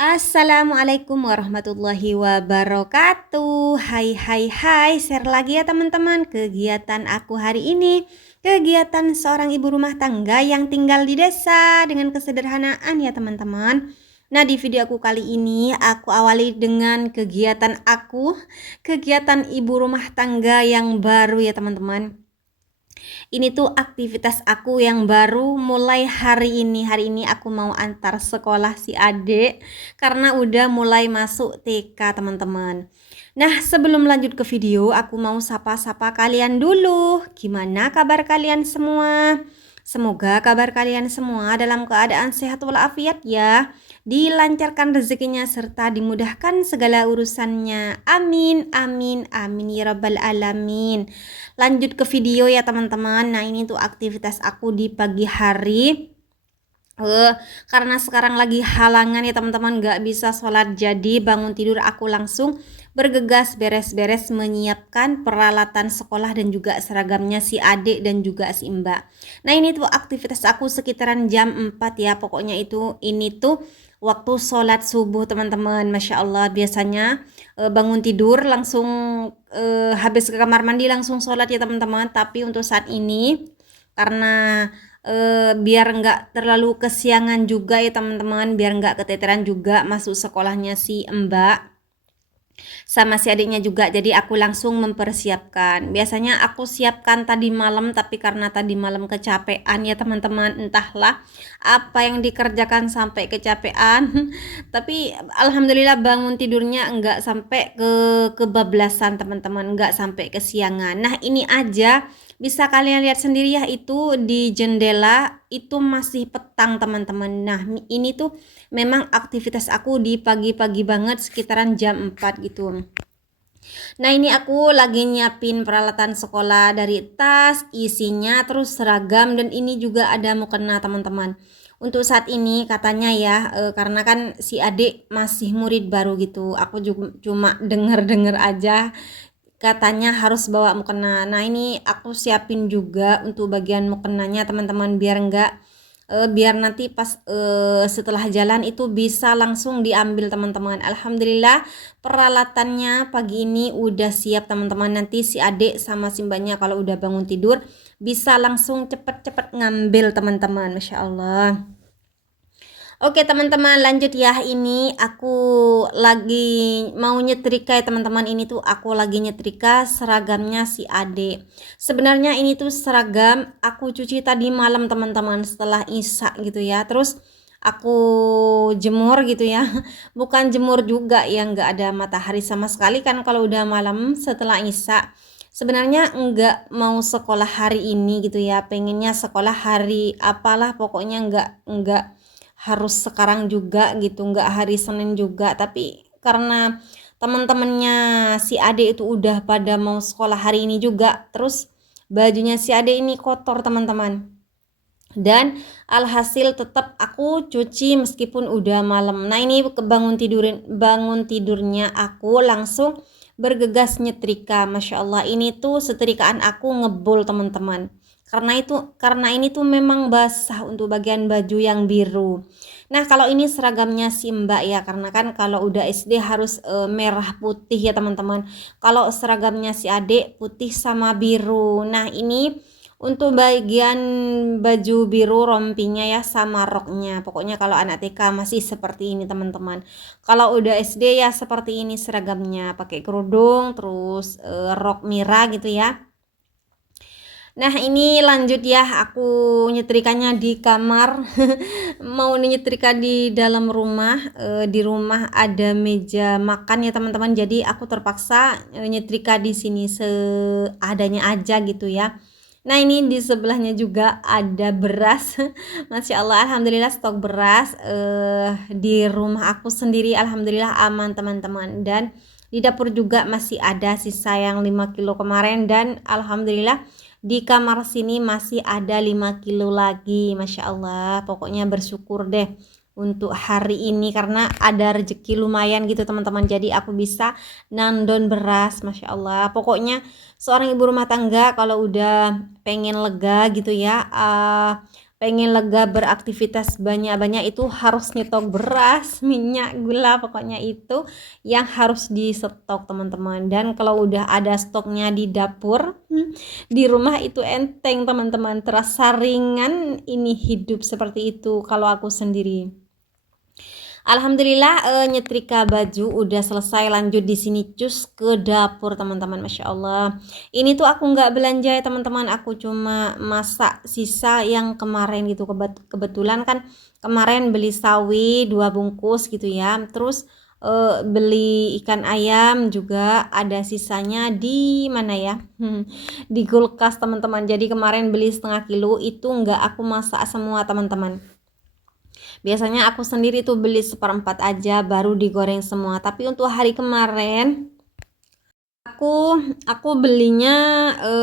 Assalamualaikum warahmatullahi wabarakatuh. Hai, share lagi ya teman-teman kegiatan aku hari ini. Kegiatan seorang ibu rumah tangga yang tinggal di desa dengan kesederhanaan ya teman-teman. Nah, di video aku kali ini aku awali dengan kegiatan ibu rumah tangga yang baru ya teman-teman. Ini tuh aktivitas aku yang baru mulai hari ini. Hari ini aku mau antar sekolah si adik karena udah mulai masuk TK teman-teman. Nah, sebelum lanjut ke video, aku mau sapa-sapa kalian dulu. Gimana kabar kalian semua? Semoga kabar kalian semua dalam keadaan sehat walafiat ya. Dilancarkan rezekinya serta dimudahkan segala urusannya. Amin, amin, amin ya rabbal alamin. Lanjut ke video ya teman-teman. Nah, ini tuh aktivitas aku di pagi hari. Karena sekarang lagi halangan ya teman-teman, gak bisa sholat, jadi bangun tidur aku langsung bergegas beres-beres menyiapkan peralatan sekolah dan juga seragamnya si adik dan juga si mbak. Nah, ini tuh aktivitas aku sekitaran jam 4 ya, pokoknya ini tuh waktu sholat subuh teman-teman. Masya Allah, biasanya bangun tidur langsung habis ke kamar mandi langsung sholat ya teman-teman, tapi untuk saat ini karena biar nggak terlalu kesiangan juga ya teman-teman, biar nggak keteteran juga masuk sekolahnya si mbak sama si adiknya juga, jadi aku langsung mempersiapkan. Biasanya aku siapkan tadi malam, tapi karena tadi malam kecapean ya teman-teman, entahlah apa yang dikerjakan sampai kecapean tapi alhamdulillah bangun tidurnya enggak sampai kebablasan teman-teman, enggak sampai kesiangan. Nah, ini aja bisa kalian lihat sendiri ya, itu di jendela itu masih petang teman-teman. Nah, ini tuh memang aktivitas aku di pagi-pagi banget sekitaran jam 4 gitu. Nah, ini aku lagi nyiapin peralatan sekolah dari tas, isinya, terus seragam, dan ini juga ada mukena teman-teman. Untuk saat ini katanya ya, karena kan si adik masih murid baru gitu, aku juga cuma denger-denger aja katanya harus bawa mukena. Nah, ini aku siapin juga untuk bagian mukenanya teman-teman, biar nanti pas setelah jalan itu bisa langsung diambil teman-teman. Alhamdulillah peralatannya pagi ini udah siap teman-teman. Nanti si adik sama si mbaknya kalau udah bangun tidur bisa langsung cepet-cepet ngambil teman-teman. Masya Allah. Oke teman-teman, lanjut ya. Ini aku lagi mau nyetrika ya teman-teman. Ini tuh aku lagi nyetrika seragamnya si Ade. Sebenarnya ini tuh seragam aku cuci tadi malam teman-teman setelah Isya gitu ya. Terus aku jemur gitu ya. Bukan jemur juga ya, nggak ada matahari sama sekali kan kalau udah malam setelah Isya. Sebenarnya enggak mau sekolah hari ini gitu ya. Pengennya sekolah hari apalah, pokoknya enggak harus sekarang juga gitu, nggak hari Senin juga, tapi karena teman-temannya si Ade itu udah pada mau sekolah hari ini juga, terus bajunya si Ade ini kotor teman-teman, dan alhasil tetap aku cuci meskipun udah malam. Nah, ini bangun tidurnya aku langsung bergegas nyetrika. Masya Allah, ini tuh setrikaan aku ngebul teman-teman, karena ini tuh memang basah untuk bagian baju yang biru. Nah, kalau ini seragamnya si mbak ya, karena kan kalau udah SD harus merah putih ya teman-teman. Kalau seragamnya si adik putih sama biru. Nah, ini untuk bagian baju biru rompinya ya sama roknya. Pokoknya kalau anak TK masih seperti ini teman-teman. Kalau udah SD ya seperti ini seragamnya, pakai kerudung terus rok mira gitu ya. Nah, ini lanjut ya, aku nyetrikanya di kamar. Mau nyetrika di dalam rumah. Di rumah ada meja makan ya teman-teman, jadi aku terpaksa nyetrika di sini seadanya aja gitu ya. Nah, ini di sebelahnya juga ada beras. Masya Allah, alhamdulillah stok beras di rumah aku sendiri alhamdulillah aman teman-teman. Dan Di dapur juga masih ada sisa yang 5 kilo kemarin, dan alhamdulillah di kamar sini masih ada 5 kilo lagi. Masya Allah, pokoknya bersyukur deh untuk hari ini karena ada rezeki lumayan gitu teman-teman. Jadi aku bisa nandon beras. Masya Allah, pokoknya seorang ibu rumah tangga kalau udah pengen lega gitu ya, pengen lega beraktivitas banyak-banyak, itu harus nyetok beras, minyak, gula, pokoknya itu yang harus di stok teman-teman. Dan kalau udah ada stoknya di dapur, di rumah itu enteng teman-teman, terasa ringan ini hidup seperti itu kalau aku sendiri. Alhamdulillah, nyetrika baju udah selesai, lanjut di sini cus ke dapur teman-teman. Masya Allah, ini tuh aku nggak belanja ya teman-teman, aku cuma masak sisa yang kemarin gitu. Kebetulan kan kemarin beli sawi 2 bungkus gitu ya, terus beli ikan ayam juga ada sisanya di mana ya, di kulkas teman-teman. Jadi kemarin beli setengah kilo, itu nggak aku masak semua teman-teman. Biasanya aku sendiri tuh beli seperempat aja baru digoreng semua. Tapi untuk hari kemarin aku belinya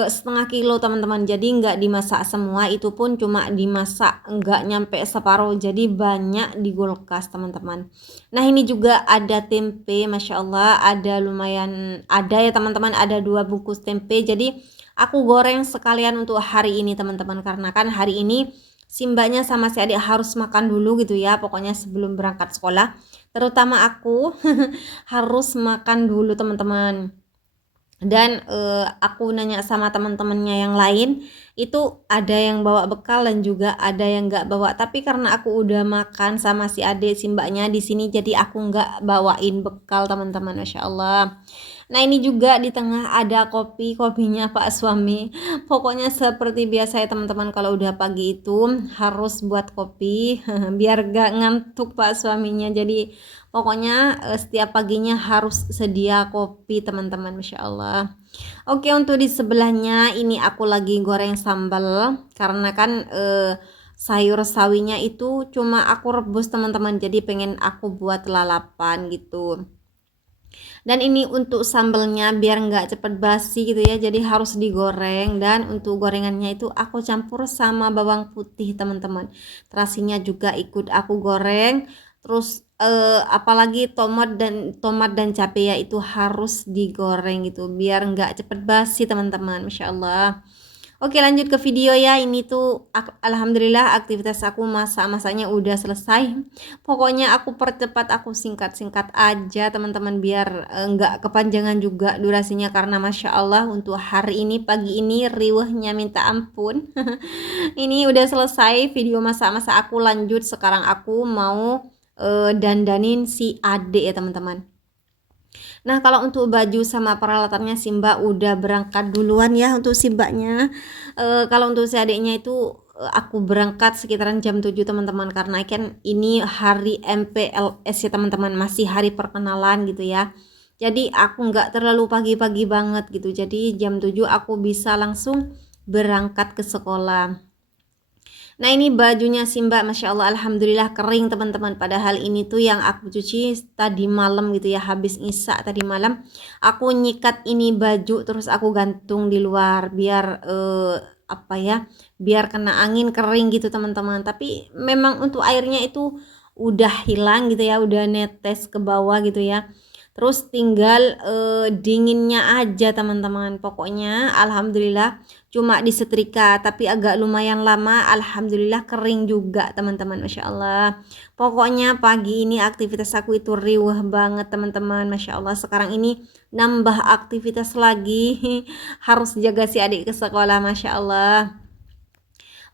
setengah kilo teman-teman. Jadi nggak dimasak semua, itu pun cuma dimasak nggak nyampe separuh. Jadi banyak di kulkas teman-teman. Nah ini juga ada tempe, masya Allah, ada lumayan ada ya teman-teman. Ada 2 bungkus tempe. Jadi aku goreng sekalian untuk hari ini teman-teman, karena kan hari ini si mbaknya sama si adik harus makan dulu gitu ya, pokoknya sebelum berangkat sekolah. Terutama aku harus makan dulu teman-teman. Dan aku nanya sama teman-temannya yang lain, itu ada yang bawa bekal dan juga ada yang nggak bawa. Tapi karena aku udah makan sama si adik si mbaknya di sini, jadi aku nggak bawain bekal teman-teman. Masya Allah. Nah ini juga di tengah ada kopinya Pak suami. Pokoknya seperti biasa ya teman-teman, kalau udah pagi itu harus buat kopi biar gak ngantuk Pak suaminya. Jadi pokoknya setiap paginya harus sedia kopi teman-teman. Masya Allah. Oke, untuk di sebelahnya ini aku lagi goreng sambal, karena kan sayur sawinya itu cuma aku rebus teman-teman, jadi pengen aku buat lalapan gitu. Dan ini untuk sambelnya biar nggak cepet basi gitu ya, jadi harus digoreng. Dan untuk gorengannya itu aku campur sama bawang putih teman-teman, terasinya juga ikut aku goreng. Terus apalagi tomat dan cabai ya, itu harus digoreng gitu biar nggak cepet basi teman-teman. Masya Allah. Oke, lanjut ke video ya. Ini tuh alhamdulillah aktivitas aku masak-masaknya udah selesai. Pokoknya aku percepat, aku singkat-singkat aja teman-teman, biar nggak kepanjangan juga durasinya, karena masya Allah untuk hari ini pagi ini riwehnya minta ampun. Ini udah selesai video masak-masak aku, lanjut sekarang aku mau dandanin si adik ya teman-teman. Nah kalau untuk baju sama peralatannya si mbak udah berangkat duluan ya untuk si mbaknya. Kalau untuk si adiknya itu aku berangkat sekitaran jam 7 teman-teman, karena kan ini hari MPLS ya teman-teman, masih hari perkenalan gitu ya. Jadi aku nggak terlalu pagi-pagi banget gitu, jadi jam 7 aku bisa langsung berangkat ke sekolah. Nah ini bajunya si mbak, masya Allah, alhamdulillah kering teman-teman. Padahal ini tuh yang aku cuci tadi malam gitu ya, habis isya tadi malam aku nyikat ini baju, terus aku gantung di luar biar apa ya, biar kena angin kering gitu teman-teman. Tapi memang untuk airnya itu udah hilang gitu ya, udah netes ke bawah gitu ya. Terus tinggal dinginnya aja teman-teman. Pokoknya alhamdulillah cuma disetrika, tapi agak lumayan lama. Alhamdulillah kering juga teman-teman. Masya Allah. Pokoknya pagi ini aktivitas aku itu riuh banget teman-teman. Masya Allah, sekarang ini nambah aktivitas lagi. Harus jaga si adik ke sekolah. Masya Allah.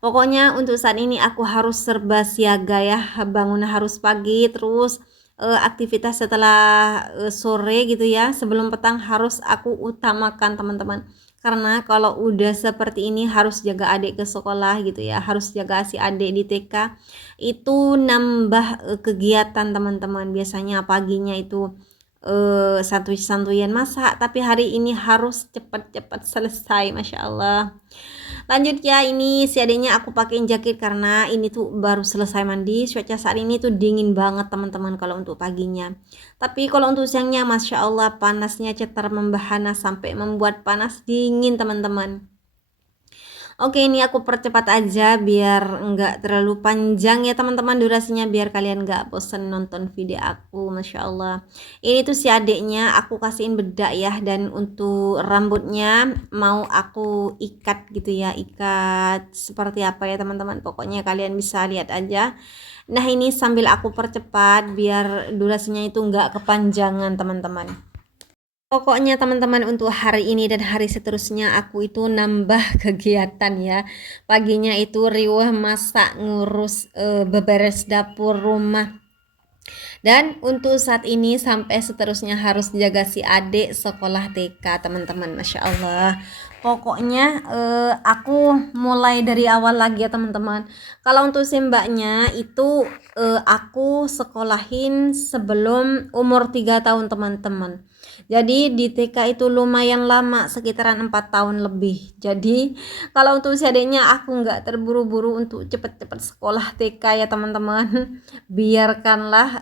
Pokoknya untuk saat ini aku harus serba siaga ya. Bangun harus pagi, terus aktivitas setelah sore gitu ya, sebelum petang harus aku utamakan teman-teman. Karena kalau udah seperti ini harus jaga adik ke sekolah gitu ya, harus jaga si adik di TK, itu nambah kegiatan teman-teman. Biasanya paginya itu santuy-santuyan masak, tapi hari ini harus cepat-cepat selesai. Masya Allah. Lanjut ya, ini si adiknya aku pakein jaket karena ini tuh baru selesai mandi. Cuaca saat ini tuh dingin banget teman-teman kalau untuk paginya. Tapi kalau untuk siangnya Masya Allah panasnya cetar membahana sampai membuat panas dingin teman-teman. Oke, ini aku percepat aja biar nggak terlalu panjang ya teman-teman durasinya, biar kalian nggak bosen nonton video aku. Masya Allah, ini tuh si adiknya aku kasihin bedak ya, dan untuk rambutnya mau aku ikat gitu ya, ikat seperti apa ya teman-teman, pokoknya kalian bisa lihat aja. Nah, ini sambil aku percepat biar durasinya itu nggak kepanjangan teman-teman. Pokoknya teman-teman untuk hari ini dan hari seterusnya aku itu nambah kegiatan ya. Paginya itu riweh masak, ngurus beberes dapur rumah. Dan untuk saat ini sampai seterusnya harus jaga si adik sekolah TK teman-teman. Masya Allah. Pokoknya aku mulai dari awal lagi ya teman-teman. Kalau untuk si mbaknya itu aku sekolahin sebelum umur 3 tahun teman-teman. Jadi di TK itu lumayan lama, sekitaran 4 tahun lebih. Jadi kalau untuk si adiknya aku nggak terburu-buru untuk cepet-cepet sekolah TK ya teman-teman. Biarkanlah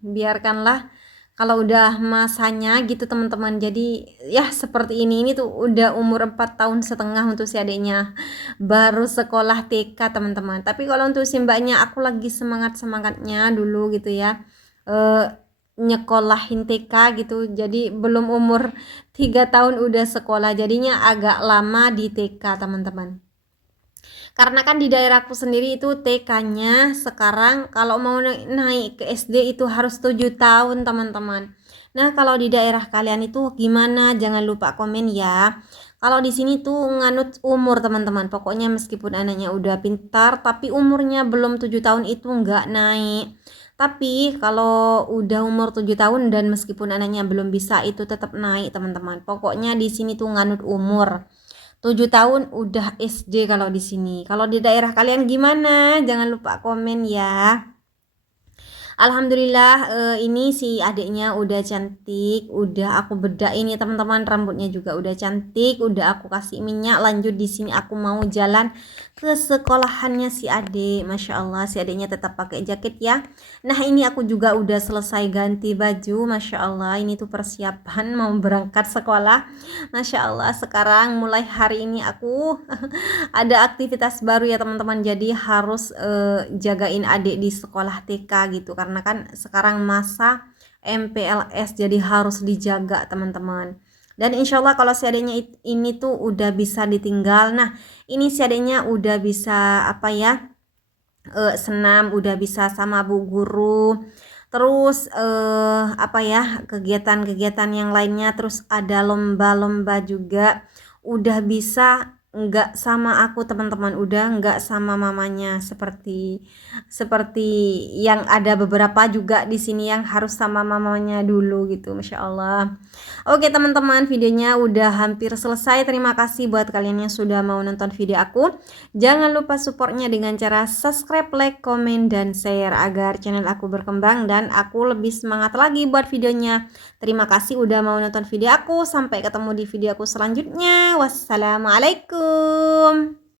biarkanlah kalau udah masanya gitu teman-teman. Jadi ya seperti ini tuh udah umur 4 tahun setengah untuk si adiknya, baru sekolah TK teman-teman. Tapi kalau untuk si mbaknya aku lagi semangat-semangatnya dulu gitu ya, nyekolahin TK gitu. Jadi belum umur 3 tahun udah sekolah, jadinya agak lama di TK teman-teman. Karena kan di daerahku sendiri itu TK-nya sekarang kalau mau naik ke SD itu harus 7 tahun teman-teman. Nah, kalau di daerah kalian itu gimana? Jangan lupa komen ya. Kalau di sini tuh nganut umur teman-teman. Pokoknya meskipun anaknya udah pintar tapi umurnya belum 7 tahun itu nggak naik. Tapi kalau udah umur 7 tahun dan meskipun anaknya belum bisa itu tetap naik teman-teman. Pokoknya di sini tuh nganut umur. 7 tahun udah SD kalau di sini. Kalau di daerah kalian gimana? Jangan lupa komen ya. Alhamdulillah ini si adiknya udah cantik, udah aku bedak ini teman-teman, rambutnya juga udah cantik, udah aku kasih minyak. Lanjut di sini aku mau jalan ke sekolahannya si adik. Masya Allah si adiknya tetap pakai jaket ya. Nah, ini aku juga udah selesai ganti baju. Masya Allah ini tuh persiapan mau berangkat sekolah. Masya Allah sekarang mulai hari ini aku ada aktivitas baru ya teman-teman, jadi harus jagain adik di sekolah TK gitu karena kan sekarang masa MPLS, jadi harus dijaga teman-teman. Dan insya Allah kalau si adiknya ini tuh udah bisa ditinggal. Nah, ini si adiknya udah bisa senam, udah bisa sama bu guru, terus kegiatan-kegiatan yang lainnya, terus ada lomba-lomba juga, udah bisa nggak sama aku teman-teman, udah nggak sama mamanya seperti seperti yang ada beberapa juga di sini yang harus sama mamanya dulu gitu. Masya Allah. Oke teman-teman, videonya udah hampir selesai. Terima kasih buat kalian yang sudah mau nonton video aku. Jangan lupa supportnya dengan cara subscribe, like, komen, dan share agar channel aku berkembang dan aku lebih semangat lagi buat videonya. Terima kasih udah mau nonton video aku. Sampai ketemu di video aku selanjutnya. Wassalamualaikum.